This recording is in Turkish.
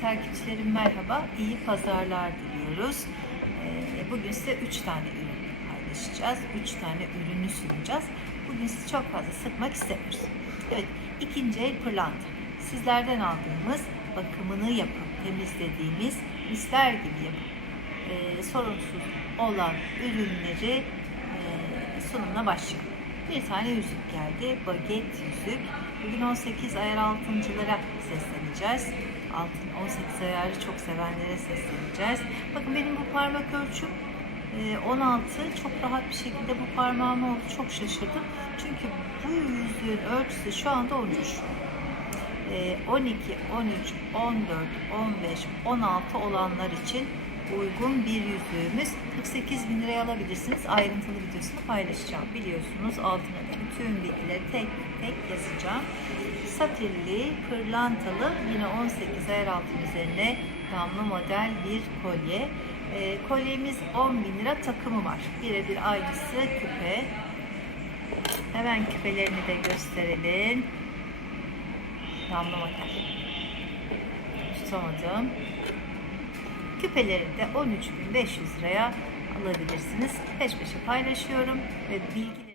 takipçilerim merhaba. İyi pazarlar diliyoruz. Ee, Bugün size 3 tane ürün paylaşacağız. 3 tane ürünü sunacağız. Bugün sizi çok fazla sıkmak istemiyoruz. Evet, ikinci el pırlanta. Sizlerden aldığımız bakımını yapıp temizlediğimiz misler gibi yapıp e, sorunsuz olan ürünleri e, sunumuna başlayalım. Bir tane yüzük geldi. Baget yüzük. Bugün 18 ayar altıncılara sesleneceğiz. Altın 18 ayarı çok sevenlere sesleneceğiz. Bakın benim bu parmak ölçüm e, 16. Çok rahat bir şekilde bu parmağım oldu. Çok şaşırdım. Çünkü bu yüzüğün ölçüsü şu anda 13. E, 12, 13, 14, 15, 16 olanlar için uygun bir yüzüğümüz. 48 bin liraya alabilirsiniz. Ayrıntılı videosunu paylaşacağım. Biliyorsunuz altına da bütün bilgileri tek tek yazacağım. Safirli, pırlantalı yine 18 ayar altın üzerine damla model bir kolye. Ee, kolyemiz 10 bin lira takımı var. Birebir aynısı küpe. Hemen küpelerini de gösterelim. Damla model. Tutamadım. Küpeleri de 13.500 liraya alabilirsiniz. Peş peşe paylaşıyorum ve bilgi